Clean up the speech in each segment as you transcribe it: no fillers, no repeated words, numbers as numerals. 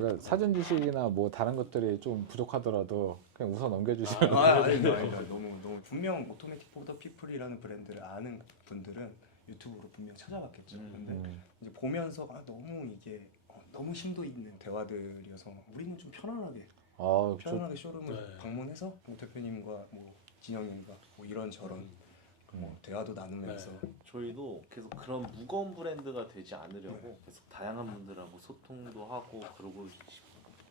제가 사전 지식이나 뭐 다른 것들이 좀 부족하더라도 그냥 웃어 넘겨주시면. 아닙니다. 너무 분명 오토매틱 포더 피플이라는 브랜드를 아는 분들은 유튜브로 분명 찾아봤겠죠. 근데 이제 보면서 너무 이게 너무 심도 있는 대화들이어서 우리는 좀 편안하게 쇼룸을 방문해서 뭐 대표님과 뭐 진영님과 뭐 이런저런 뭐 대화도 나누면서 저희도 계속 그런 무거운 브랜드가 되지 않으려고 계속 다양한 분들하고 소통도 하고 그러고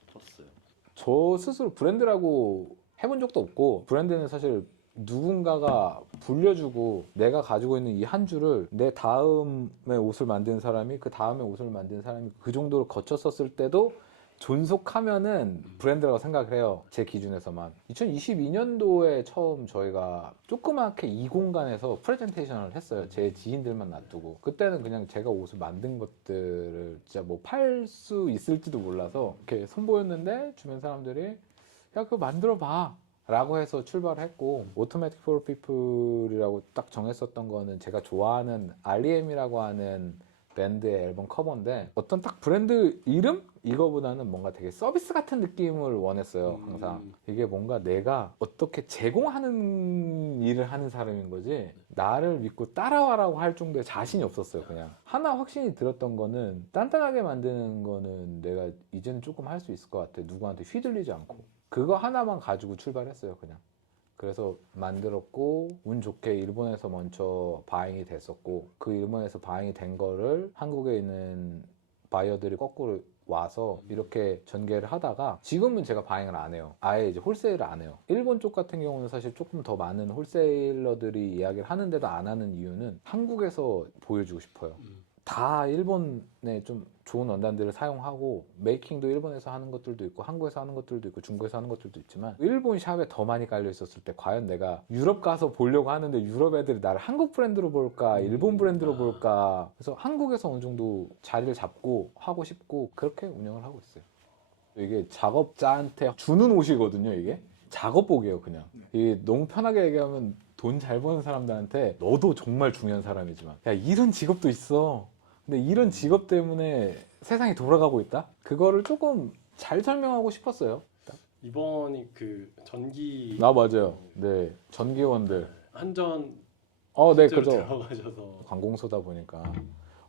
싶었어요. 저 스스로 브랜드라고 해본 적도 없고, 브랜드는 사실 누군가가 불려주고 내가 가지고 있는 이 한 줄을 내 다음에 옷을 만든 사람이 그 다음에 옷을 만든 사람이 그 정도로 거쳤었을 때도 존속하면은 브랜드라고 생각을 해요. 제 기준에서만. 2022년도에 처음 저희가 조그맣게 이 공간에서 프레젠테이션을 했어요. 제 지인들만 놔두고. 그때는 그냥 제가 옷을 만든 것들을 진짜 뭐 팔 수 있을지도 몰라서 이렇게 선보였는데 주변 사람들이 야 그거 만들어 봐 라고 해서 출발을 했고, 오토매틱 포 피플이라고 딱 정했었던 거는 제가 좋아하는 REM이라고 하는 밴드의 앨범 커버인데, 어떤 딱 브랜드 이름? 이거보다는 뭔가 되게 서비스 같은 느낌을 원했어요. 항상 이게 뭔가 내가 어떻게 제공하는 일을 하는 사람인 거지 나를 믿고 따라와라고 할 정도의 자신이 없었어요. 그냥 하나 확신이 들었던 거는 단단하게 만드는 거는 내가 이제는 조금 할 수 있을 것 같아. 누구한테 휘둘리지 않고. 그거 하나만 가지고 출발했어요. 그냥. 그래서 만들었고, 운 좋게 일본에서 먼저 바잉이 됐었고, 그 일본에서 바잉이 된 거를 한국에 있는 바이어들이 거꾸로 와서 이렇게 전개를 하다가, 지금은 제가 바잉을 안 해요. 아예 이제 홀세일을 안 해요. 일본 쪽 같은 경우는 사실 조금 더 많은 홀세일러들이 이야기를 하는데도 안 하는 이유는 한국에서 보여주고 싶어요. 다 일본에 좀 좋은 원단들을 사용하고, 메이킹도 일본에서 하는 것들도 있고 한국에서 하는 것들도 있고 중국에서 하는 것들도 있지만, 일본 샵에 더 많이 깔려 있었을 때 과연 내가 유럽 가서 보려고 하는데 유럽 애들이 나를 한국 브랜드로 볼까 일본 브랜드로 볼까. 그래서 한국에서 어느 정도 자리를 잡고 하고 싶고, 그렇게 운영을 하고 있어요. 이게 작업자한테 주는 옷이거든요. 이게 작업복이에요. 그냥 이게 너무 편하게 얘기하면 돈 잘 버는 사람들한테 너도 정말 중요한 사람이지만, 야 이런 직업도 있어, 근데 이런 직업 때문에 세상이 돌아가고 있다? 그거를 조금 잘 설명하고 싶었어요. 이번이 그 전기 맞아요. 네, 전기원들. 한전 네, 실제로 그죠. 들어가셔서 관공서다 보니까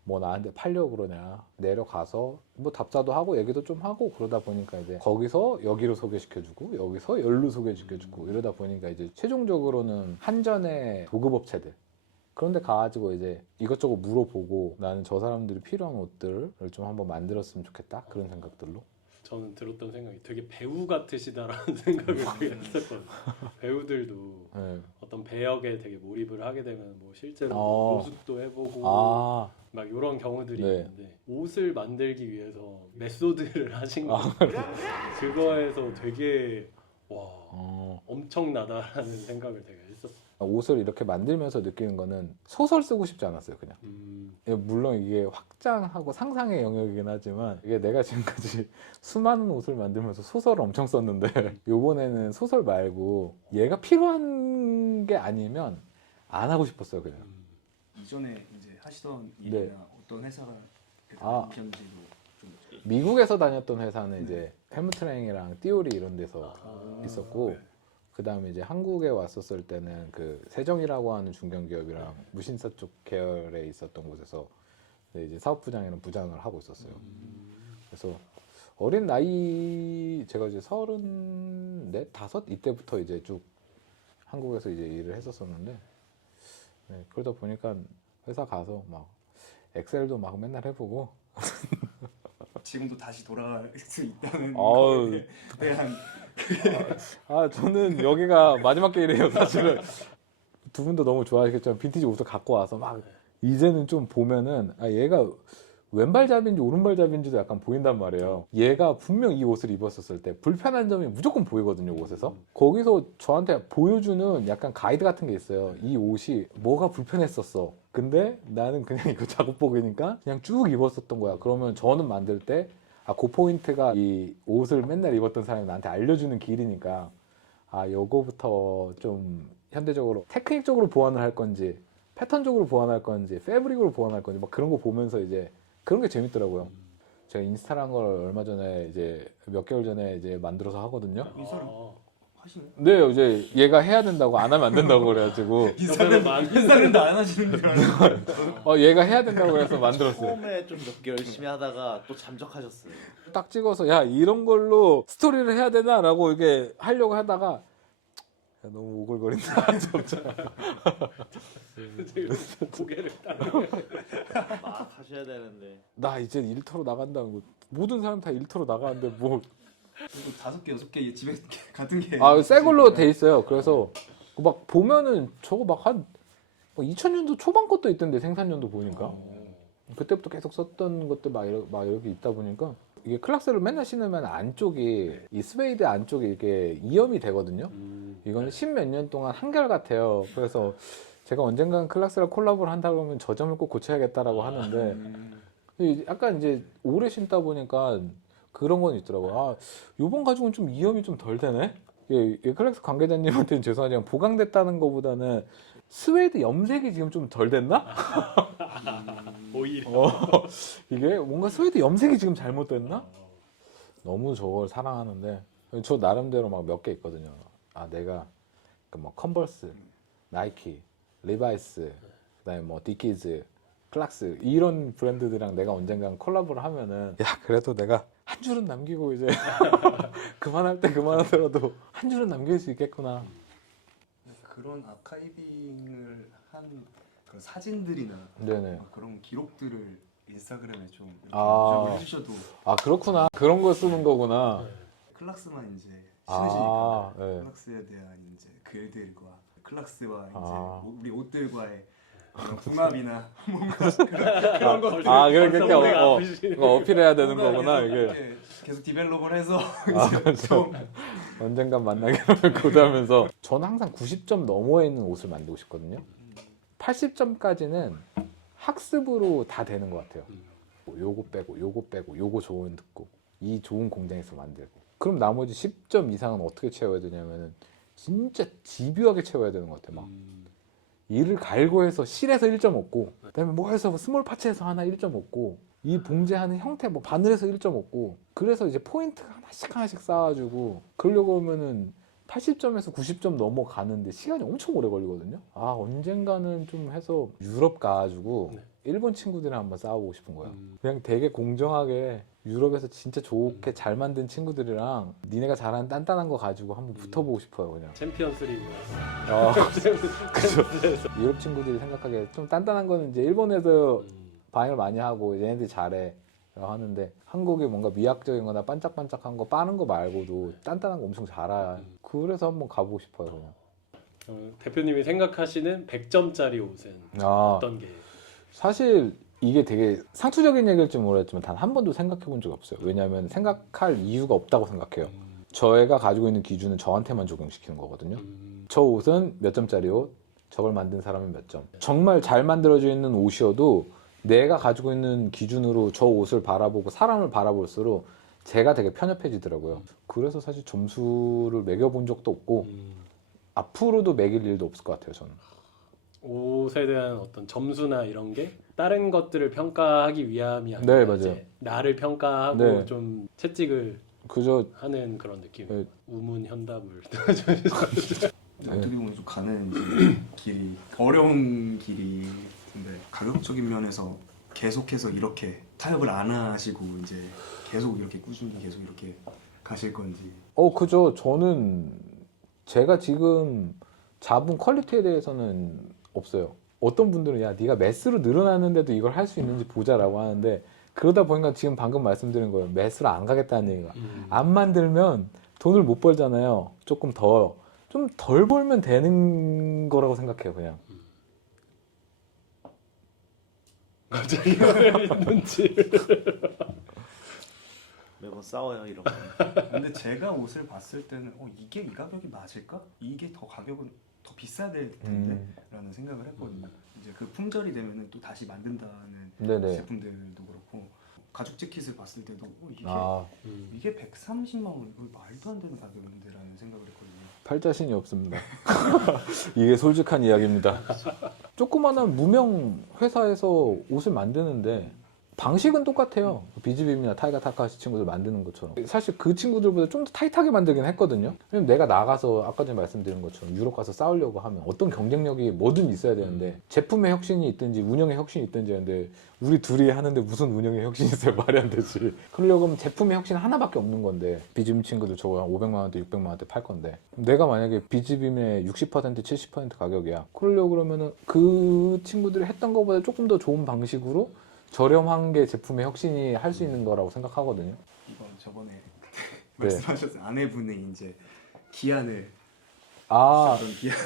뭐 나한테 팔려고 그러냐, 내려가서 뭐 답사도 하고 얘기도 좀 하고, 그러다 보니까 이제 거기서 여기로 소개시켜주고 여기서 열로 소개시켜주고, 이러다 보니까 이제 최종적으로는 한전의 도급업체들 그런데 가가지고 이제 이것저것 물어보고, 나는 저 사람들이 필요한 옷들을 좀 한번 만들었으면 좋겠다, 그런 생각들로. 저는 들었던 생각이 되게 배우 같으시다라는 생각을 되게 했었거든요. 배우들도 네. 어떤 배역에 되게 몰입을 하게 되면 뭐 실제로 모습도 해보고 막 이런 경우들이 있는데, 옷을 만들기 위해서 메소드를 하신 거 그거에서 되게 엄청나다라는 생각을 되게 했었어요. 옷을 이렇게 만들면서 느끼는 거는 소설 쓰고 싶지 않았어요. 그냥 물론 이게 확장하고 상상의 영역이긴 하지만, 이게 내가 지금까지 수많은 옷을 만들면서 소설을 엄청 썼는데 요번에는 소설 말고 얘가 필요한 게 아니면 안 하고 싶었어요. 그냥. 이전에 이제 하시던 일이나 어떤 회사가 편지로 좀 미국에서 다녔던 회사는 이제 헬무트랭이랑 띠오리 이런 데서 있었고, 그 다음에 이제 한국에 왔었을 때는 그 세정이라고 하는 중견기업이랑 무신사 쪽 계열에 있었던 곳에서 이제 사업부장이랑 부장을 하고 있었어요. 그래서 어린 나이, 제가 이제 34, 5 이때부터 이제 쭉 한국에서 이제 일을 했었었는데, 네, 그러다 보니까 회사 가서 막 엑셀도 막 맨날 해보고. 지금도 다시 돌아갈 수 있다는 거에 대한 저는 여기가 마지막 길이에요, 사실은. 두 분도 너무 좋아하시겠지만 빈티지 옷을 갖고 와서 막 이제는 좀 보면은 얘가 왼발잡이인지 오른발잡이인지도 약간 보인단 말이에요. 얘가 분명 이 옷을 입었었을 때 불편한 점이 무조건 보이거든요, 옷에서. 거기서 저한테 보여주는 약간 가이드 같은 게 있어요. 이 옷이 뭐가 불편했었어. 근데 나는 그냥 이거 작업복이니까 그냥 쭉 입었었던 거야. 그러면 저는 만들 때 그 포인트가 이 옷을 맨날 입었던 사람이 나한테 알려주는 길이니까, 요거부터 좀 현대적으로 테크닉적으로 보완을 할 건지 패턴적으로 보완할 건지 패브릭으로 보완할 건지 막 그런 거 보면서 이제 그런 게 재밌더라고요. 제가 인스타라는 걸 얼마 전에 이제 몇 개월 전에 이제 만들어서 하거든요. 인사를 어. 하시네. 네, 이제 얘가 해야 된다고 안 하면 안 된다고 그래가지고 인사는 다 안 하시는 줄 알았어요. 얘가 해야 된다고 그래서 만들었어요. 처음에 좀 몇 개 열심히 하다가 또 잠적하셨어요. 딱 찍어서 야 이런 걸로 스토리를 해야 되나라고 이게 하려고 하다가 야, 너무 오글거린다. 진짜. 고개를 딱 막 하셔야 되는데. 나 이제 일터로 나간다는 거 모든 사람 다 일터로 나가는데 뭐 5개, 6개 집에 같은 게. 새 걸로 돼 있어요. 그래서 막 보면은 저거 막 한 2000년도 초반 것도 있던데 생산년도 보니까 그때부터 계속 썼던 것들 막 이렇게 있다 보니까 이게 클락스를 맨날 신으면 안쪽이 이 스웨이드 안쪽이 이게 이염이 되거든요. 이거는 10몇 년 동안 한결 같아요. 그래서 제가 언젠간 클락스랑 콜라보를 한다 그러면 저 점을 꼭 고쳐야겠다라고 하는데 약간 이제 오래 신다 보니까 그런 건 있더라고요. 아, 요번 가죽은 좀 이염이 좀 덜 되네? 클락스 관계자님한테는 죄송하지만 보강됐다는 것보다는 스웨이드 염색이 지금 좀 덜 됐나? 오히려 이게 뭔가 스웨이드 염색이 지금 잘못됐나? 너무 저걸 사랑하는데 저 나름대로 막 몇 개 있거든요. 아 내가 뭐 컨버스, 나이키, 리바이스, 그다음에 뭐 디키즈, 클락스 이런 브랜드들이랑 내가 언젠간 콜라보를 하면은 야 그래도 내가 한 줄은 남기고 이제 그만할 때 그만하더라도 한 줄은 남길 수 있겠구나. 그런 아카이빙을 한 그런 사진들이나 네네. 그런 기록들을 인스타그램에 좀 이렇게 아. 누적을 해주셔도 아 그렇구나. 그런 거 쓰는 거구나. 클락스만 이제 아, 신으시니까 네. 클락스에 대한 이제 글들과 클락스와 이제 아. 우리 옷들과의 그런 궁합이나 뭔가 그런 것들 아 그러니까 벌써 아프시네. 어필해야 되는 뭔가 거구나 계속 이게. 이렇게 계속 디벨롭을 해서 아, 이제 좀 언젠간 만나기를 고대하면서 저는 항상 90점 너머에 있는 옷을 만들고 싶거든요. 80점까지는 학습으로 다 되는 것 같아요. 요거 빼고 요거 좋은 듣고 이 좋은 공장에서 만들고 그럼 나머지 10점 이상은 어떻게 채워야 되냐면은 진짜 집요하게 채워야 되는 것 같아요. 막 이를 갈고해서 실에서 1점 얻고 그다음에 뭐 해서 스몰 파츠에서 하나 1점 얻고 이 봉제하는 형태 뭐 바늘에서 1점 얻고 그래서 이제 포인트 하나씩 쌓아주고 그러려고 하면은 80점에서 90점 넘어가는데 시간이 엄청 오래 걸리거든요. 아 언젠가는 좀 해서 유럽 가가지고 네. 일본 친구들이랑 한번 싸워보고 싶은 거예요. 그냥 되게 공정하게 유럽에서 진짜 좋게 잘 만든 친구들이랑 니네가 잘하는 단단한 거 가지고 한번 붙어보고 싶어요 그냥. 챔피언스 리그 그죠. 유럽 친구들이 생각하기에 좀 단단한 거는 이제 일본에서 방해를 많이 하고 얘네들이 잘해 하는데 한국이 뭔가 미학적인 거나 반짝반짝한 거 빠는 거 말고도 단단한 거 엄청 잘해. 그래서 한번 가보고 싶어요 그냥. 대표님이 생각하시는 100점짜리 옷은 아, 어떤 게? 사실 이게 되게 상투적인 얘기일지 모르겠지만 단 한 번도 생각해 본 적이 없어요. 왜냐하면 생각할 이유가 없다고 생각해요. 저희가 가지고 있는 기준은 저한테만 적용시키는 거거든요. 저 옷은 몇 점짜리 옷, 저걸 만든 사람은 몇 점. 정말 잘 만들어져 있는 옷이어도 내가 가지고 있는 기준으로 저 옷을 바라보고 사람을 바라볼수록 제가 되게 편협해지더라고요. 그래서 사실 점수를 매겨본 적도 없고 앞으로도 매길 일도 없을 것 같아요 저는. 옷에 대한 어떤 점수나 이런 게 다른 것들을 평가하기 위함이 아니라 네, 맞아요. 이제 나를 평가하고 네. 좀 채찍을 그저 하는 그런 느낌. 네. 우문현답을. 어떻게 보면 좀 가는 이제 길이 어려운 길인데 가격적인 면에서 계속해서 이렇게 타협을 안 하시고 이제 계속 이렇게 꾸준히 계속 이렇게 가실 건지. 그죠. 저는 제가 지금 잡은 퀄리티에 대해서는 없어요. 어떤 분들은 야 네가 매스로 늘어났는데도 이걸 할 수 있는지 보자라고 하는데 그러다 보니까 지금 방금 말씀드린 거예요. 매스로 안 가겠다는 얘기가. 안 만들면 돈을 못 벌잖아요. 조금 더 좀 덜 벌면 되는 거라고 생각해요 그냥. 갑자기 눈치. 매번 싸워요 이런 거. 근데 제가 옷을 봤을 때는 이게 이 가격이 맞을까? 이게 더 가격은 더 비싸야 될 텐데 라는 생각을 했거든요. 이제 그 품절이 되면은 또 다시 만든다는 네네. 제품들도 그렇고 가죽 재킷을 봤을 때도 이게 130만 원 이거 말도 안 되는 가격인데 라는 생각을 했거든요. 팔 자신이 없습니다. 이게 솔직한 이야기입니다. 조그마한 무명 회사에서 옷을 만드는데 방식은 똑같아요. 비즈빔이나 타이가 타카시 친구들 만드는 것처럼. 사실 그 친구들보다 좀 더 타이트하게 만들긴 했거든요. 왜냐면 내가 나가서 아까 전에 말씀드린 것처럼 유럽 가서 싸우려고 하면 어떤 경쟁력이 뭐든 있어야 되는데 제품의 혁신이 있든지 운영의 혁신이 있든지 하는데 우리 둘이 하는데 무슨 운영의 혁신이 있어요? 말이 안 되지. 그러려고 하면 제품의 혁신 하나밖에 없는 건데 비즈빔 친구들 저거 한 500만 원대 600만 원대 팔 건데 내가 만약에 비즈빔의 60% 70% 가격이야. 그러려고 그러면은 그 친구들이 했던 것보다 조금 더 좋은 방식으로 저렴한 게 제품의 혁신이 할 수 있는 거라고 생각하거든요. 이번 저번에 말씀하셨어요. 아내분의 이제 기한을 아, 어떤 기한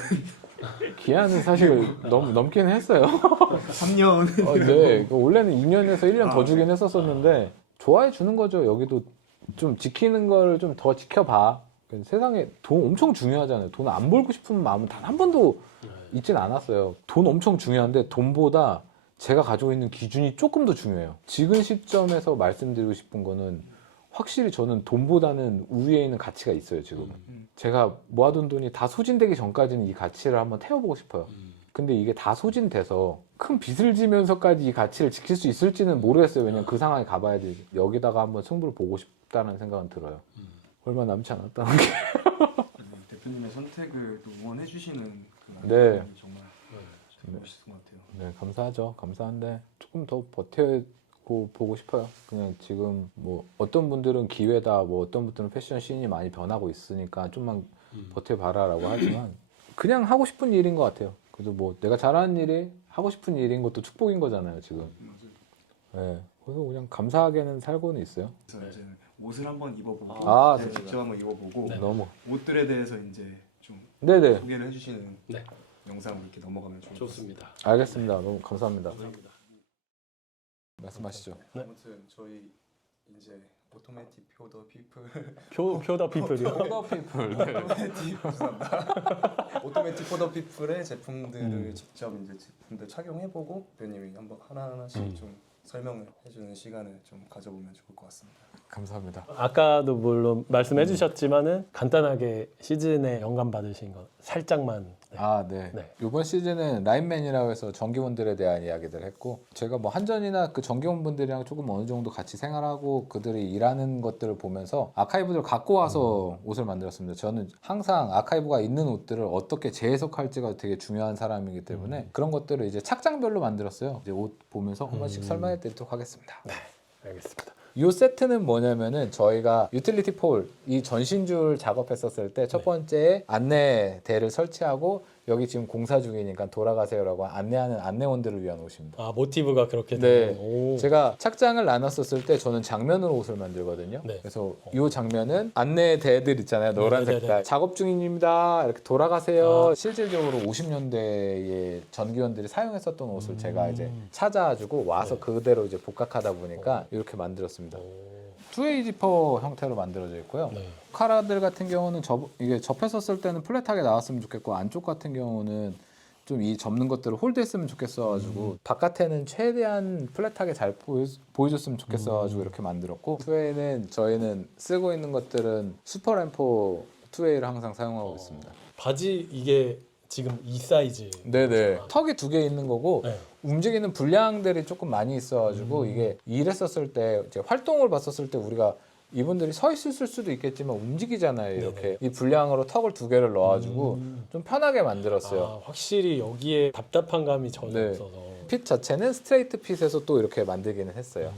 기한은 사실 너무 넘긴 했어요. 3년 네, 원래는 2년에서 1년 더 주긴 했었었는데 좋아해 주는 거죠. 여기도 좀 지키는 걸 좀 더 지켜봐. 세상에 돈 엄청 중요하잖아요. 돈 안 벌고 싶은 마음은 단 한 번도 있진 않았어요. 돈 엄청 중요한데 돈보다 제가 가지고 있는 기준이 조금 더 중요해요. 지금 시점에서 말씀드리고 싶은 거는 확실히 저는 돈보다는 우위에 있는 가치가 있어요, 지금. 제가 모아둔 돈이 다 소진되기 전까지는 이 가치를 한번 태워보고 싶어요. 근데 이게 다 소진돼서 큰 빚을 지면서까지 이 가치를 지킬 수 있을지는 모르겠어요. 왜냐면 그 상황에 가봐야지. 여기다가 한번 승부를 보고 싶다는 생각은 들어요. 얼마 남지 않았다는 게. 대표님의 선택을 또 응원해 주시는 그 네. 마음이 정말 멋있을 것 같아요. 네, 감사하죠. 감사한데 조금 더 버텨고 보고 싶어요. 그냥 지금 뭐 어떤 분들은 기회다, 뭐 어떤 분들은 패션 씬이 많이 변하고 있으니까 좀만 버텨봐라라고 하지만 그냥 하고 싶은 일인 것 같아요. 그래도 뭐 내가 잘하는 일이 하고 싶은 일인 것도 축복인 거잖아요, 지금. 네, 그래서 그냥 감사하게는 살고는 있어요. 그래서 이제 옷을 한번 입어보고 아, 네, 직접 한번 입어보고 네. 너무. 옷들에 대해서 이제 좀 네네. 소개를 해주시는 네. 영상으로 이렇게 넘어가면 좋을 것 좋습니다. 알겠습니다. 너무 감사합니다. 감사합니다. 말씀하시죠. 네. 아무튼 저희 이제 오토매틱 표더 피플 표더 피플이요? 오더 피플. 오토매틱 포더 피플의 제품들을 직접 이제 제품들 착용해보고 대표님이 한번 하나하나씩 좀 설명을 해주는 시간을 좀 가져보면 좋을 것 같습니다. 감사합니다. 아까도 물론 말씀해 주셨지만은 간단하게 시즌에 영감 받으신 거 살짝만. 네. 아, 네. 네. 이번 시즌은 라인맨이라고 해서 정기원들에 대한 이야기들 했고 제가 뭐 한전이나 그 정기원분들이랑 조금 어느 정도 같이 생활하고 그들이 일하는 것들을 보면서 아카이브들을 갖고 와서 옷을 만들었습니다. 저는 항상 아카이브가 있는 옷들을 어떻게 재해석할지가 되게 중요한 사람이기 때문에 그런 것들을 이제 착장별로 만들었어요. 이제 옷 보면서 한 번씩 설명해 드리도록 하겠습니다. 알겠습니다. 이 세트는 뭐냐면은 저희가 유틸리티 폴 이 전신줄 작업했었을 때 첫 번째 안내대를 설치하고 여기 지금 공사 중이니까 돌아가세요라고 안내하는 안내원들을 위한 옷입니다. 아 모티브가 그렇게 네. 되는. 오. 제가 착장을 나눴었을 때 저는 장면으로 옷을 만들거든요. 네. 그래서 이 장면은 안내대들 있잖아요. 노란 네네네. 색깔. 작업 중입니다. 이렇게 돌아가세요. 아. 실질적으로 50년대의 전기원들이 사용했었던 옷을 제가 이제 찾아가지고 와서 네. 그대로 이제 복각하다 보니까 이렇게 만들었습니다. 오. 투웨이 지퍼 형태로 만들어져 있고요. 네. 카라들 같은 경우는 이게 접혔었을 때는 플랫하게 나왔으면 좋겠고 안쪽 같은 경우는 좀 이 접는 것들을 홀드했으면 좋겠어가지고 바깥에는 최대한 플랫하게 잘 보여줬으면 좋겠어가지고 이렇게 만들었고 투웨이는 저희는 쓰고 있는 것들은 슈퍼램포 투웨이를 항상 사용하고 있습니다. 바지 이게 지금 이 사이즈. 네네. 턱이 2개 있는 거고 네. 움직이는 불량들이 조금 많이 있어가지고 이게 일했었을 때 이제 활동을 봤었을 때 우리가 이분들이 서 있을 수도 있겠지만 움직이잖아요. 이렇게 이 불량으로 턱을 2개를 넣어가지고 좀 편하게 만들었어요. 아, 확실히 여기에 답답한 감이 전혀 네. 없어서. 핏 자체는 스트레이트 핏에서 또 이렇게 만들기는 했어요.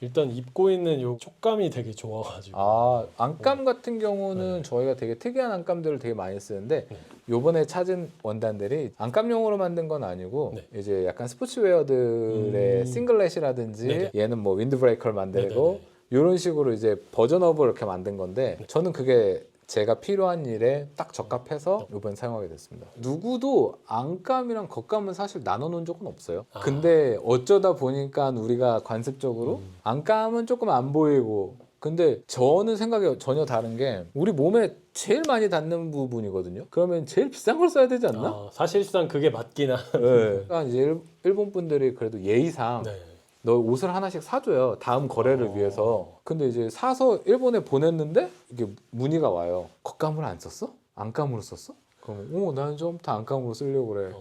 일단 입고 있는 요 촉감이 되게 좋아가지고. 아, 안감 같은 경우는 저희가 되게 특이한 안감들을 되게 많이 쓰는데 요번에 찾은 원단들이 안감용으로 만든 건 아니고 네. 이제 약간 스포츠웨어들의 싱글렛이라든지 네네. 얘는 뭐 윈드브레이커를 만들고 네네네. 이런 식으로 이제 버전업을 이렇게 만든 건데 저는 그게 제가 필요한 일에 딱 적합해서 이번 사용하게 됐습니다. 누구도 안감이랑 겉감은 사실 나눠 놓은 적은 없어요. 근데 어쩌다 보니까 우리가 관습적으로 안감은 조금 안 보이고 근데 저는 생각이 전혀 다른 게 우리 몸에 제일 많이 닿는 부분이거든요. 그러면 제일 비싼 걸 써야 되지 않나? 아, 사실상 그게 맞긴 한. 네. 그러니까 이제 일본 분들이 그래도 예의상 네. 너 옷을 하나씩 사줘요. 다음 거래를 위해서. 근데 이제 사서 일본에 보냈는데 이게 문의가 와요. 겉감을 안 썼어? 안감으로 썼어? 그러면 나는 좀부터 안감으로 쓰려고 그래.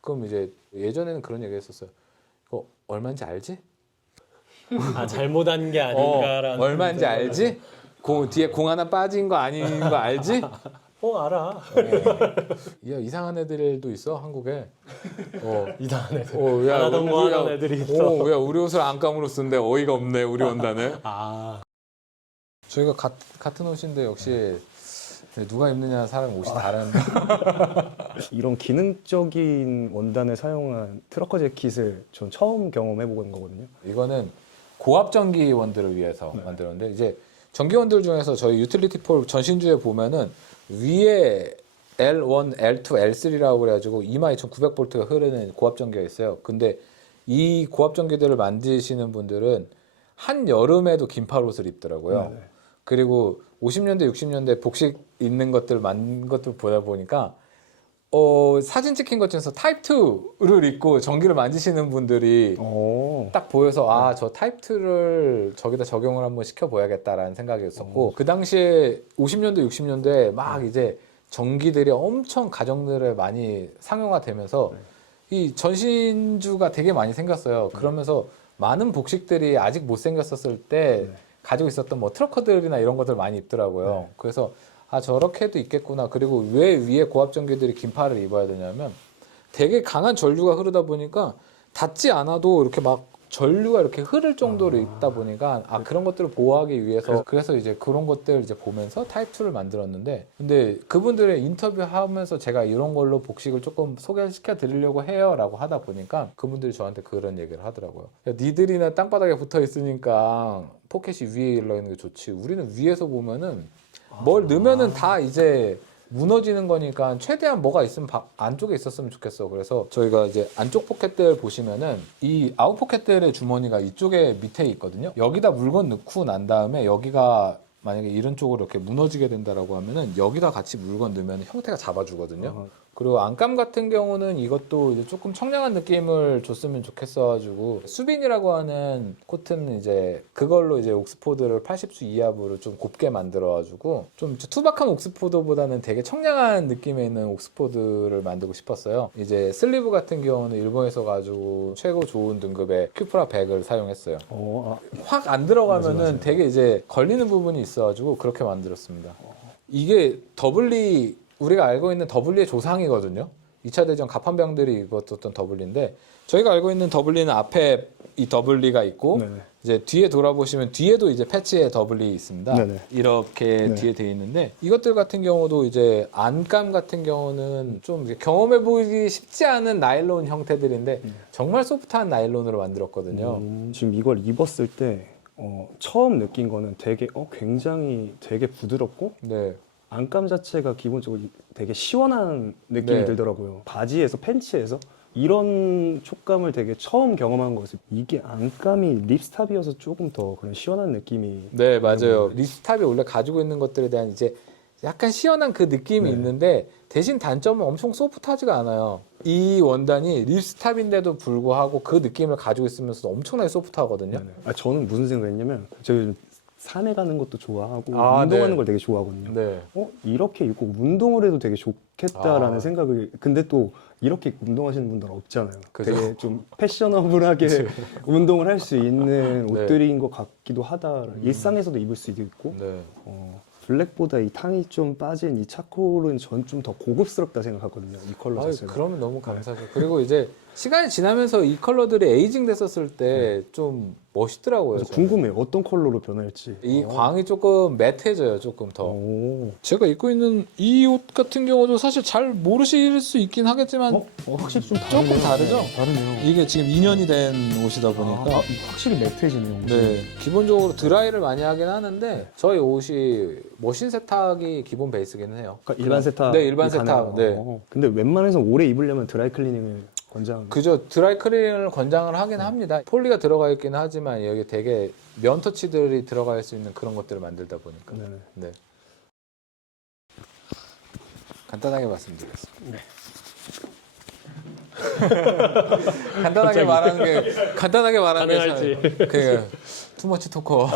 그럼 이제 예전에는 그런 얘기 했었어요. 이거 얼마인지 알지? 아 잘못한 게 아닌가라는 얼마인지 생각을 알지? 뒤에 공 하나 빠진 거 아닌 거 알지? 알아. 야, 이상한 애들도 있어 한국에. 이상한 애들. 야, 안 하던 거 우리- 하는 애들이 있어. 야, 우리 옷을 안감으로 쓴데 어이가 없네 우리 원단에. 아 저희가 같은 옷인데 역시 누가 입느냐 사람 옷이 다른. 이런 기능적인 원단을 사용한 트러커 재킷을 전 처음 경험해보는 거거든요. 이거는 고압 전기원들을 위해서 만들었는데 이제 전기원들 중에서 저희 유틸리티 폴 전신주에 보면은 위에 L1, L2, L3라고 그래가지고 22,900V가 흐르는 고압 전기가 있어요. 근데 이 고압 전기들을 만드시는 분들은 한 여름에도 긴팔 옷을 입더라고요. 네. 그리고 50년대, 60년대 복식 있는 것들 만든 것들 보다 보니까 사진 찍힌 것 중에서 타입 2를 입고 전기를 만지시는 분들이 딱 보여서 저 타입 2를 저기다 적용을 한번 시켜봐야겠다라는 생각이 있었고 그 당시에 50년대, 60년대에 막 이제 전기들이 엄청 가정들에 많이 상용화되면서 이 전신주가 되게 많이 생겼어요. 그러면서 많은 복식들이 아직 못 생겼었을 때 가지고 있었던 뭐 트러커들이나 이런 것들 많이 입더라고요. 그래서 저렇게도 있겠구나. 그리고 왜 위에 고압 전기들이 긴팔을 입어야 되냐면 되게 강한 전류가 흐르다 보니까 닿지 않아도 이렇게 막 전류가 이렇게 흐를 정도로 있다 보니까 그런 것들을 보호하기 위해서 그래서 이제 그런 것들 이제 보면서 타입 2를 만들었는데 근데 그분들의 인터뷰하면서 제가 이런 걸로 복식을 조금 소개시켜 드리려고 해요라고 하다 보니까 그분들이 저한테 그런 얘기를 하더라고요. 야, 니들이나 땅바닥에 붙어 있으니까 포켓이 위에 일러 있는 게 좋지. 우리는 위에서 보면은 뭘 넣으면은 다 이제 무너지는 거니까 최대한 뭐가 있으면 안쪽에 있었으면 좋겠어. 그래서 저희가 이제 안쪽 포켓들 보시면은 이 아웃 포켓들의 주머니가 이쪽에 밑에 있거든요. 여기다 물건 넣고 난 다음에 여기가 만약에 이런 쪽으로 이렇게 무너지게 된다라고 하면은 여기다 같이 물건 넣으면 형태가 잡아주거든요. 그리고 안감 같은 경우는 이것도 이제 조금 청량한 느낌을 줬으면 좋겠어가지고 수빈이라고 하는 코트는 이제 그걸로 이제 옥스포드를 80수 이하부로 좀 곱게 만들어가지고 좀 투박한 옥스포드보다는 되게 청량한 느낌의 있는 옥스포드를 만들고 싶었어요. 이제 슬리브 같은 경우는 일본에서 가지고 최고 좋은 등급의 큐프라 100을 사용했어요. 확 안 들어가면은 맞아. 되게 이제 걸리는 부분이 있어가지고 그렇게 만들었습니다. 이게 더블리 우리가 알고 있는 더블리의 조상이거든요. 2차 대전 가판병들이 입었던 더블리인데 저희가 알고 있는 더블리는 앞에 이 더블리가 있고 네네. 이제 뒤에 돌아보시면 뒤에도 이제 패치의 더블리 있습니다. 네네. 이렇게 네. 뒤에 돼 있는데 이것들 같은 경우도 이제 안감 같은 경우는 좀 이제 경험해 보기 쉽지 않은 나일론 형태들인데 정말 소프트한 나일론으로 만들었거든요. 지금 이걸 입었을 때 처음 느낀 거는 되게 굉장히 되게 부드럽고 네. 안감 자체가 기본적으로 되게 시원한 느낌이 네. 들더라고요. 바지에서 팬츠에서 이런 촉감을 되게 처음 경험한 것 같아요. 이게 안감이 립스탑이어서 조금 더 그런 시원한 느낌이 네, 맞아요. 립스탑이 원래 가지고 있는 것들에 대한 이제 약간 시원한 그 느낌이 네. 있는데 대신 단점은 엄청 소프트하지가 않아요. 이 원단이 립스탑인데도 불구하고 그 느낌을 가지고 있으면서 엄청나게 소프트하거든요. 저는 무슨 생각했냐면 제가 요즘 산에 가는 것도 좋아하고 아, 운동하는 네. 걸 되게 좋아하거든요. 네. 이렇게 입고 운동을 해도 되게 좋겠다라는 아. 생각을 근데 또 이렇게 입고 운동하시는 분들은 없잖아요. 그죠. 되게 좀 패셔너블하게 운동을 할 수 있는 네. 옷들인 것 같기도 하다. 일상에서도 입을 수도 있고 네. 블랙보다 이 탕이 좀 빠진 이 차콜은 전 좀 더 고급스럽다 생각하거든요. 이 컬러 아유, 자체가. 그러면 너무 감사하죠. 그리고 이제 시간이 지나면서 이 컬러들이 에이징 됐었을 때 좀 멋있더라고요. 그래서 저는. 궁금해요. 어떤 컬러로 변할지. 이 광이 조금 매트해져요, 조금 더. 오. 제가 입고 있는 이 옷 같은 경우도 사실 잘 모르실 수 있긴 하겠지만 확실히 좀 조금 다르죠? 네, 다르네요. 이게 지금 2년이 된 옷이다 아, 보니까 확실히 매트해지네요. 옷이. 네, 기본적으로 드라이를 많이 하긴 하는데 저희 옷이 머신 세탁이 기본 베이스기는 해요. 그러니까 일반 세탁. 네, 일반 세탁. 네. 근데 웬만해서 오래 입으려면 드라이 클리닝을 권장. 그죠. 드라이 클리닝을 권장을 하긴 합니다. 폴리가 들어가 있긴 하지만 여기 되게 면 터치들이 들어갈 수 있는 그런 것들을 만들다 보니까. 네네. 네. 간단하게 말씀드리겠습니다. 네. 간단하게 말하는 게 가능할지. 그 투머치 토커.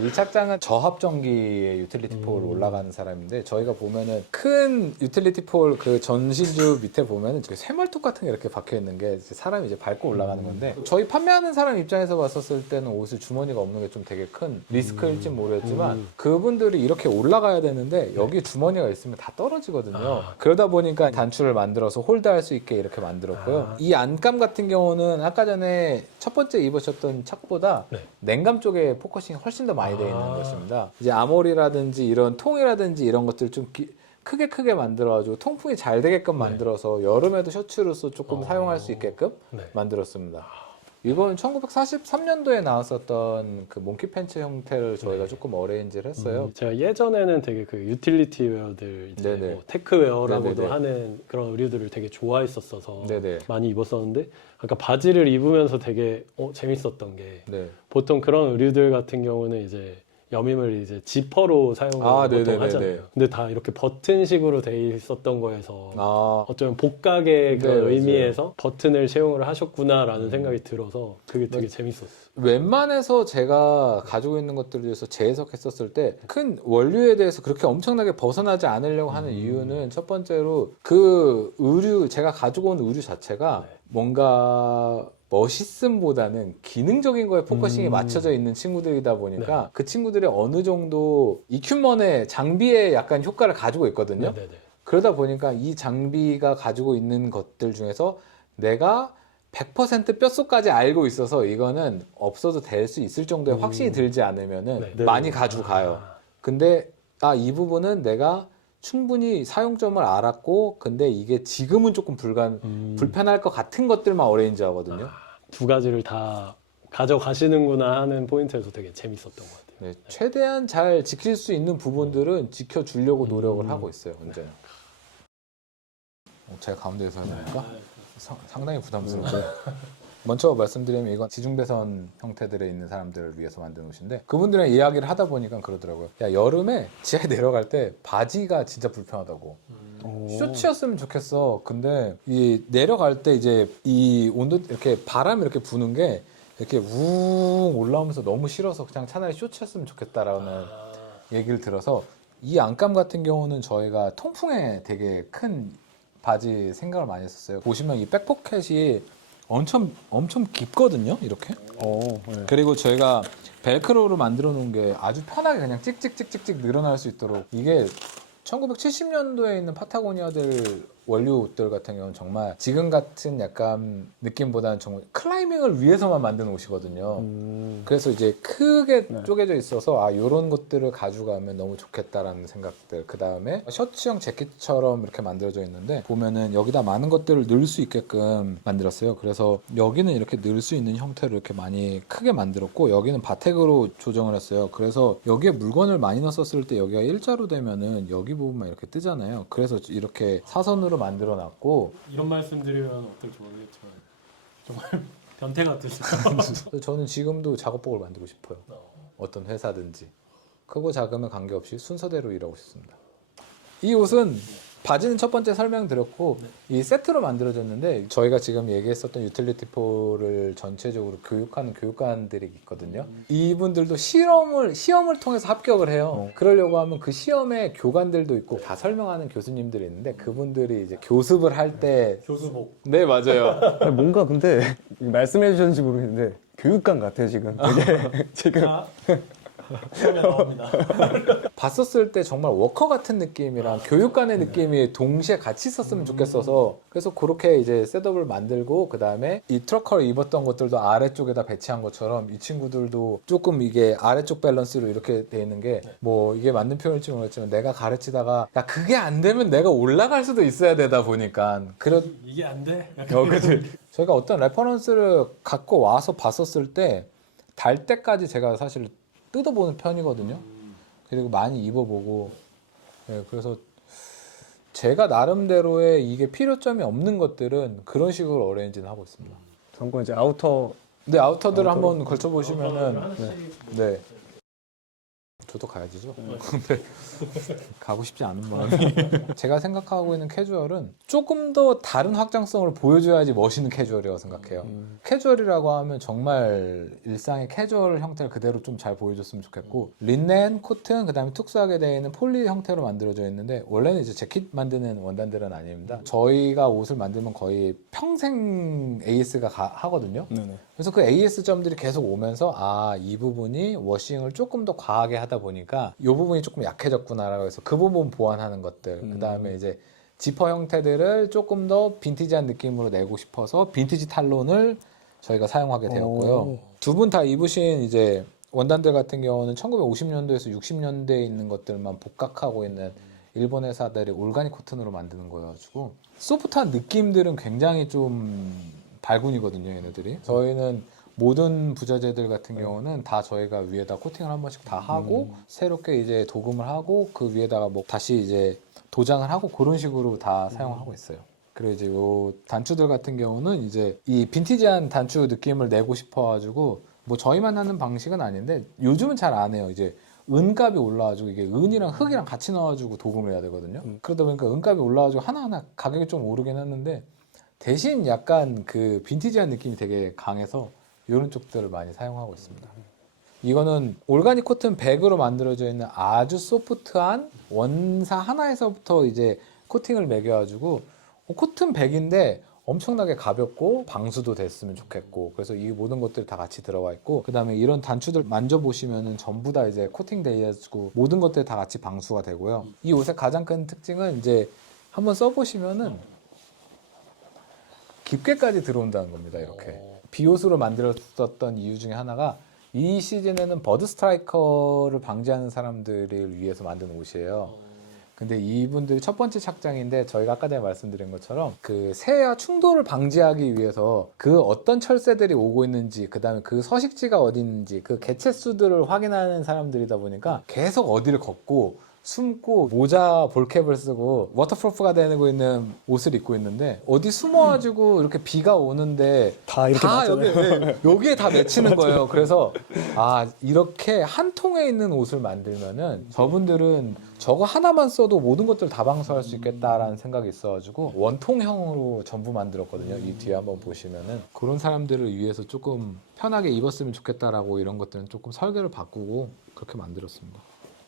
이 착장은 저합전기의 유틸리티 폴 올라가는 사람인데 저희가 보면은 큰 유틸리티 폴 그 전신주 밑에 보면은 쇠말뚝 같은 게 이렇게 박혀 있는 게 사람이 이제 밟고 올라가는 건데 저희 판매하는 사람 입장에서 봤었을 때는 옷을 주머니가 없는 게 좀 되게 큰 리스크일지 모르겠지만 그분들이 이렇게 올라가야 되는데 여기 주머니가 있으면 다 떨어지거든요. 그러다 보니까 단추를 만들어서 홀드할 수 있게 이렇게 만들었고요. 이 안감 같은 경우는 아까 전에 첫 번째 입으셨던 착보다 냉감 쪽에 포커싱이 훨씬 더 많이 되어 있는 것입니다. 이제 아몰이라든지 이런 통이라든지 이런 것들 좀 크게 만들어가지고 통풍이 잘 되게끔 만들어서 여름에도 셔츠로서 조금 사용할 수 있게끔 만들었습니다. 이건 1943년도에 나왔었던 그 몽키 팬츠 형태를 저희가 조금 어레인지를 했어요. 제가 예전에는 되게 그 유틸리티 웨어들 이제 네네. 뭐 테크웨어라고도 네네네. 하는 그런 의류들을 되게 좋아했었어서 네네. 많이 입었었는데 아까 바지를 입으면서 되게 재밌었던 게 네. 보통 그런 의류들 같은 경우는 이제 여밈을 이제 지퍼로 사용을 보통 네네네네. 하잖아요. 근데 다 이렇게 버튼식으로 돼 있었던 거에서 어쩌면 복각의 그 네, 맞아요. 의미에서 버튼을 채용을 하셨구나라는 생각이 들어서 그게 되게 재밌었어요. 웬만해서 제가 가지고 있는 것들에 대해서 재해석했었을 때 큰 원료에 대해서 그렇게 엄청나게 벗어나지 않으려고 하는 이유는 첫 번째로 그 의류 제가 가지고 온 의류 자체가 뭔가 멋있음보다는 기능적인 거에 포커싱이 맞춰져 있는 친구들이다 보니까 그 친구들이 어느 정도 이큐먼의 장비에 약간 효과를 가지고 있거든요. 네네네. 그러다 보니까 이 장비가 가지고 있는 것들 중에서 내가 100% 뼛속까지 알고 있어서 이거는 없어도 될 수 있을 정도의 확신이 들지 않으면은 네. 많이 가지고 가요. 근데 이 부분은 내가 충분히 사용점을 알았고 근데 이게 지금은 조금 불편할 것 같은 것들만 어레인지 하거든요. 두 가지를 다 가져가시는구나 하는 포인트에서 되게 재밌었던 것 같아요. 네, 최대한 잘 지킬 수 있는 부분들은 지켜주려고 노력을 하고 있어요. 언제나. 제가 가운데에서 해보니까 상당히 부담스럽고요. 먼저 말씀드리면 이건 지중배선 형태들에 있는 사람들을 위해서 만든 옷인데 그분들이랑 이야기를 하다 보니까 그러더라고요. 야, 여름에 지하에 내려갈 때 바지가 진짜 불편하다고. 쇼츠였으면 좋겠어. 근데 이 내려갈 때 이제 이 온도 이렇게 바람이 이렇게 부는 게 이렇게 웅 올라오면서 너무 싫어서 그냥 차라리 쇼츠였으면 좋겠다라는 얘기를 들어서 이 안감 같은 경우는 저희가 통풍에 되게 큰 바지 생각을 많이 했었어요. 보시면 이 백포켓이 엄청 깊거든요, 이렇게. 네. 그리고 저희가 벨크로로 만들어 놓은 게 아주 편하게 그냥 찍찍찍찍찍 늘어날 수 있도록 이게 1970년도에 있는 파타고니아들 원료 옷들 같은 경우는 정말 지금 같은 약간 느낌보다는 정말 클라이밍을 위해서만 만든 옷이거든요. 그래서 이제 크게 쪼개져 있어서 이런 것들을 가져가면 너무 좋겠다라는 생각들. 그 다음에 셔츠형 재킷처럼 이렇게 만들어져 있는데 보면은 여기다 많은 것들을 넣을 수 있게끔 만들었어요. 그래서 여기는 이렇게 넣을 수 있는 형태로 이렇게 많이 크게 만들었고 여기는 바텍으로 조정을 했어요. 그래서 여기에 물건을 많이 넣었을 때 여기가 일자로 되면은 여기 부분만 이렇게 뜨잖아요. 그래서 이렇게 사선으로 만들어 놨고 이런 말씀 드리면 어떨지 모르겠지만 정말 변태 같으시죠? 그래서 저는 지금도 작업복을 만들고 싶어요. 어떤 회사든지 크고 작으면 관계없이 순서대로 일하고 싶습니다. 이 옷은 바지는 첫 번째 설명드렸고 이 세트로 만들어졌는데 저희가 지금 얘기했었던 유틸리티 폴을 전체적으로 교육하는 교육관들이 있거든요. 이분들도 시험을 통해서 합격을 해요. 그러려고 하면 그 시험에 교관들도 있고 다 설명하는 교수님들이 있는데 그분들이 이제 교습을 할 때 교수복. 네, 맞아요. 뭔가 근데 말씀해 주셨는지 모르겠는데 교육관 같아 지금. 되게 지금. 나옵니다. 봤었을 때 정말 워커 같은 느낌이랑 교육관의 느낌이 동시에 같이 있었으면 좋겠어서 그래서 그렇게 이제 셋업을 만들고 그 다음에 이 트러커를 입었던 것들도 아래쪽에다 배치한 것처럼 이 친구들도 조금 이게 아래쪽 밸런스로 이렇게 돼 있는 게 뭐 이게 맞는 표현일지 모르겠지만 내가 가르치다가 야 그게 안 되면 내가 올라갈 수도 있어야 되다 보니까 이게 안 돼? 저희가 어떤 레퍼런스를 갖고 와서 봤었을 때 달 때까지 제가 사실 뜯어보는 편이거든요. 그리고 많이 입어보고 그래서 제가 나름대로의 이게 필요점이 없는 것들은 그런 식으로 어레인지는 하고 있습니다. 참고 이제 아우터 근데 아우터들을 한번 걸쳐보시면은 네. 저도 가야지죠. 근데 가고 싶지 않은 마음이. 제가 생각하고 있는 캐주얼은 조금 더 다른 확장성을 보여줘야지 멋있는 캐주얼이라고 생각해요. 캐주얼이라고 하면 정말 일상의 캐주얼 형태를 그대로 좀 잘 보여줬으면 좋겠고, 린넨, 코튼, 그다음에 특수하게 되어 있는 폴리 형태로 만들어져 있는데, 원래는 이제 재킷 만드는 원단들은 아닙니다. 저희가 옷을 만들면 거의 평생 AS가 하거든요. 네네. 그래서 그 AS 점들이 계속 오면서 아, 이 부분이 워싱을 조금 더 과하게 하다 보니까 이 부분이 조금 약해졌구나라고 해서 그 부분 보완하는 것들, 그 다음에 이제 지퍼 형태들을 조금 더 빈티지한 느낌으로 내고 싶어서 빈티지 탈론을 저희가 사용하게 되었고요. 두 분 다 입으신 이제 원단들 같은 경우는 1950년도에서 60년대에 있는 것들만 복각하고 있는 일본 회사들이 올가닉 코튼으로 만드는 거여가지고 소프트한 느낌들은 굉장히 좀 발군이거든요, 얘네들이. 저희는 모든 부자재들 같은 경우는 다 저희가 위에다 코팅을 한 번씩 다 하고 새롭게 이제 도금을 하고 그 위에다가 뭐 다시 이제 도장을 하고 그런 식으로 다 사용하고 있어요. 그리고 이제 요 단추들 같은 경우는 이제 이 빈티지한 단추 느낌을 내고 싶어가지고 뭐 저희만 하는 방식은 아닌데 요즘은 잘 안 해요. 이제 은값이 올라와가지고 이게 은이랑 흙이랑 같이 넣어가지고 도금을 해야 되거든요. 그러다 보니까 은값이 올라와가지고 하나하나 가격이 좀 오르긴 했는데 대신 약간 그 빈티지한 느낌이 되게 강해서 이런 쪽들을 많이 사용하고 있습니다. 이거는 올가닉 코튼 100으로 만들어져 있는 아주 소프트한 원사 하나에서부터 이제 코팅을 매겨가지고 코튼 100인데 엄청나게 가볍고 방수도 됐으면 좋겠고, 그래서 이 모든 것들이 다 같이 들어가 있고, 그 다음에 이런 단추들 만져보시면은 전부 다 이제 코팅 돼가지고 모든 것들이 다 같이 방수가 되고요. 이 옷의 가장 큰 특징은 이제 한번 써보시면은 깊게까지 들어온다는 겁니다. 이렇게 비옷으로 만들었던 이유 중에 하나가 이 시즌에는 버드 스트라이커를 방지하는 사람들을 위해서 만든 옷이에요. 근데 이분들이 첫 번째 착장인데 저희가 아까 전에 말씀드린 것처럼 그 새와 충돌을 방지하기 위해서 그 어떤 철새들이 오고 있는지, 그 다음에 그 서식지가 어디 있는지 그 개체수들을 확인하는 사람들이다 보니까 계속 어디를 걷고 숨고 모자 볼캡을 쓰고 워터프루프가 되고 있는 옷을 입고 있는데 어디 숨어가지고 이렇게 비가 오는데 다 이렇게 여기에 다 맺히는 거예요. 그래서 아, 이렇게 한 통에 있는 옷을 만들면은 저분들은 저거 하나만 써도 모든 것들을 다 방수할 수 있겠다라는 생각이 있어가지고 원통형으로 전부 만들었거든요. 이 뒤에 한번 보시면은 그런 사람들을 위해서 조금 편하게 입었으면 좋겠다라고 이런 것들은 조금 설계를 바꾸고 그렇게 만들었습니다.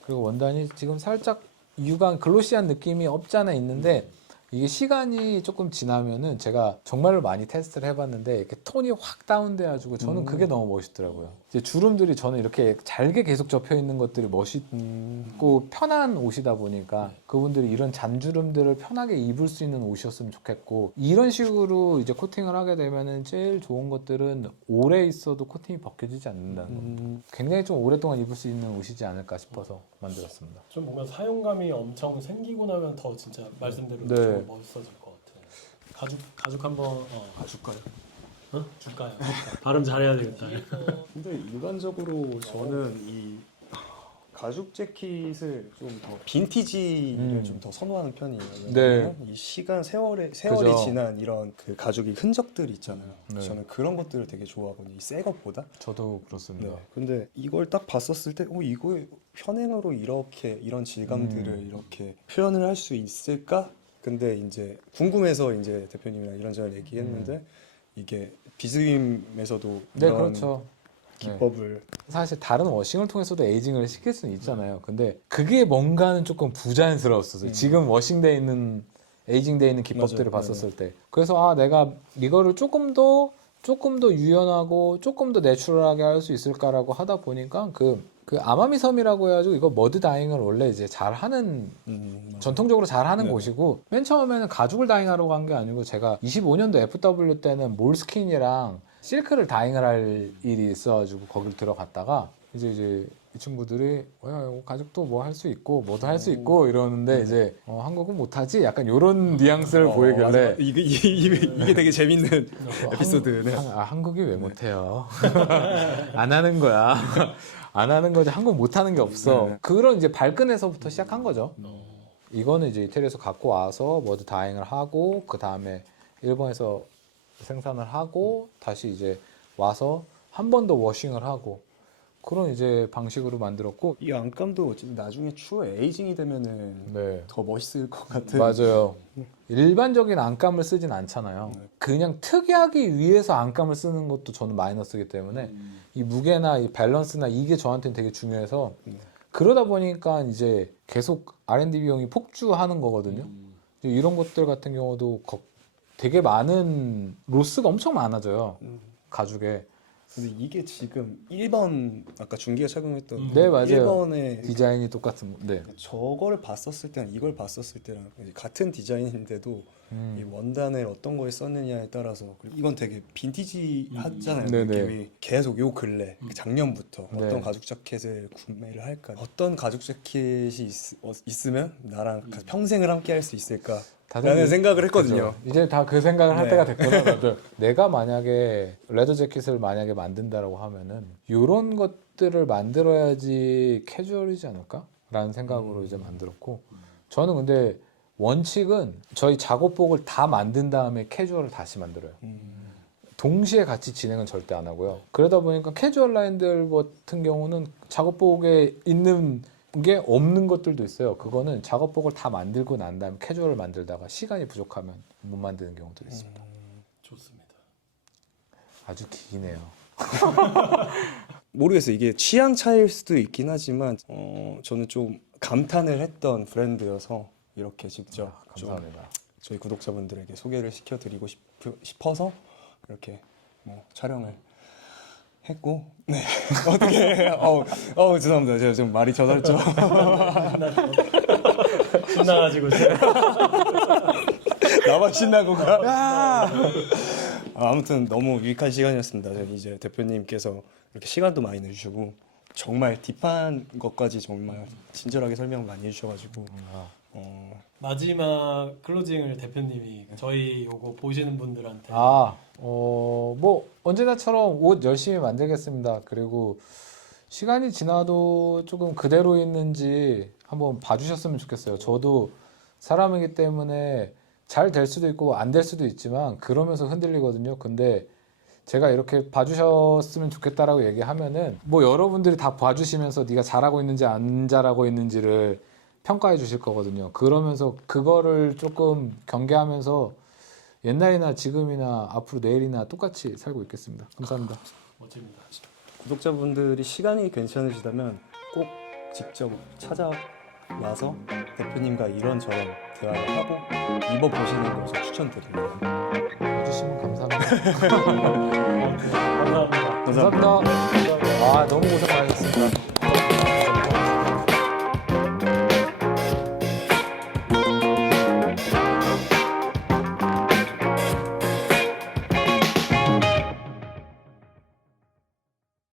그리고 원단이 지금 살짝 유광 글로시한 느낌이 없지 않아 있는데 이게 시간이 조금 지나면은 제가 정말로 많이 테스트를 해봤는데 이렇게 톤이 확 다운돼가지고 저는 그게 너무 멋있더라고요. 이제 주름들이 저는 이렇게 잘게 계속 접혀 있는 것들이 멋있고 편한 옷이다 보니까 그분들이 이런 잔주름들을 편하게 입을 수 있는 옷이었으면 좋겠고, 이런 식으로 이제 코팅을 하게 되면은 제일 좋은 것들은 오래 있어도 코팅이 벗겨지지 않는다는 겁니다. 굉장히 좀 오랫동안 입을 수 있는 옷이지 않을까 싶어서 만들었습니다. 좀 뭔가 사용감이 엄청 생기고 나면 더 진짜 말씀대로 네. 좀 멋있어질 것 같아요. 가죽 한번 줄까요? 줄까요? 발음 잘해야 되겠다. 근데 일반적으로 저는 이 가죽 재킷을 좀 더 빈티지를 좀 더 선호하는 편이에요. 왜냐면 이 시간 세월이 그죠. 지난 이런 그 가죽의 흔적들 있잖아요. 네. 저는 그런 것들을 되게 좋아하거든요. 이 새 것보다. 저도 그렇습니다. 네. 근데 이걸 딱 봤었을 때, 이거 현행으로 이렇게 이런 질감들을 이렇게 표현을 할 수 있을까? 근데 이제 궁금해서 이제 대표님이랑 이런저런 얘기했는데 이게 비즈임에서도 네, 이런 그렇죠. 기법을 사실 다른 워싱을 통해서도 에이징을 시킬 수는 있잖아요. 근데 그게 뭔가는 조금 부자연스러웠어요. 지금 워싱돼 있는 에이징돼 있는 기법들을 맞아요. 봤었을 때. 그래서 아, 내가 이거를 조금 더 유연하고 조금 더 내추럴하게 할 수 있을까라고 하다 보니까 그 아마미 섬이라고 해가지고 이거 머드 다잉을 원래 이제 잘하는 전통적으로 잘하는 곳이고, 맨 처음에는 가죽을 다잉하러 간 게 아니고 제가 25년도 FW 때는 몰스킨이랑 실크를 다잉을 할 일이 있어가지고 거길 들어갔다가 이제 이 친구들이 가죽도 뭐 할 수 있고 뭐도 할 수 있고 이러는데 이제 한국은 못하지? 약간 이런 뉘앙스를 보이길래 맞아. 이게 되게 재밌는 에피소드네. 한국이 왜 못해요? 안 하는 거야. 안 하는 거지. 한국 못하는 게 없어. 그런 이제 발끈에서부터 시작한 거죠. 이거는 이제 이태리에서 갖고 와서 머드 다잉을 하고 그 다음에 일본에서 생산을 하고 다시 이제 와서 한 번 더 워싱을 하고 그런 이제 방식으로 만들었고 이 안감도 어쨌든 나중에 추후 에이징이 되면은 네. 더 멋있을 것 같은. 맞아요. 일반적인 안감을 쓰진 않잖아요. 그냥 특이하기 위해서 안감을 쓰는 것도 저는 마이너스이기 때문에 이 무게나 이 밸런스나 이게 저한테는 되게 중요해서 그러다 보니까 이제 계속 R&D 비용이 폭주하는 거거든요. 이런 것들 같은 경우도 되게 많은 로스가 엄청 많아져요. 가죽에. 근데 이게 지금 1번 아까 준기가 착용했던 네, 맞아요. 1번의 디자인이 똑같은. 네. 저거를 봤었을 때랑 이걸 봤었을 때랑 이제 같은 디자인인데도 이 원단을 어떤 거에 썼느냐에 따라서 그리고 이건 되게 빈티지 하잖아요. 네네. 느낌이 계속 요 근래 작년부터 네. 어떤 가죽 자켓을 구매를 할까, 어떤 가죽 자켓이 있으면 나랑 평생을 함께 할 수 있을까 라는 생각을 했거든요. 그죠. 이제 다 그 생각을 할 네. 때가 됐구나. 나도. 내가 만약에 레더 재킷을 만약에 만든다라고 하면은 이런 것들을 만들어야지 캐주얼이지 않을까? 라는 생각으로 이제 만들었고 저는 근데 원칙은 저희 작업복을 다 만든 다음에 캐주얼을 다시 만들어요. 동시에 같이 진행은 절대 안 하고요. 그러다 보니까 캐주얼 라인들 같은 경우는 작업복에 있는 게 없는 것들도 있어요. 그거는 작업복을 다 만들고 난 다음에 캐주얼을 만들다가 시간이 부족하면 못 만드는 경우들이 있습니다. 좋습니다. 아주 기네요. 모르겠어요. 이게 취향 차이일 수도 있긴 하지만 저는 좀 감탄을 했던 브랜드여서 이렇게 직접 좀 감사합니다. 저희 구독자분들에게 소개를 시켜드리고 싶어서 이렇게 뭐 촬영을 했고, 네. 어떻게 죄송합니다. 제가 좀 말이 저살죠. 신나가지고 제가 나만 신나고가. 아무튼 너무 유익한 시간이었습니다. 저희 이제 대표님께서 이렇게 시간도 많이 내주시고 정말 딥한 것까지 정말 친절하게 설명 많이 해주셔가지고 마지막 클로징을 대표님이 저희 요거 보시는 분들한테 뭐 언제나처럼 옷 열심히 만들겠습니다. 그리고 시간이 지나도 조금 그대로 있는지 한번 봐주셨으면 좋겠어요. 저도 사람이기 때문에 잘 될 수도 있고 안 될 수도 있지만 그러면서 흔들리거든요. 근데 제가 이렇게 봐주셨으면 좋겠다라고 얘기하면은 뭐 여러분들이 다 봐주시면서 네가 잘하고 있는지 안 잘하고 있는지를 평가해 주실 거거든요. 그러면서 그거를 조금 경계하면서 옛날이나 지금이나 앞으로 내일이나 똑같이 살고 있겠습니다. 감사합니다. 멋집니다. 구독자분들이 시간이 괜찮으시다면 꼭 직접 찾아와서 대표님과 이런저런 대화를 하고 입어보시는 걸 저 추천드립니다. 봐주시면 감사합니다. 감사합니다. 감사합니다. 너무 고생 많으셨습니다.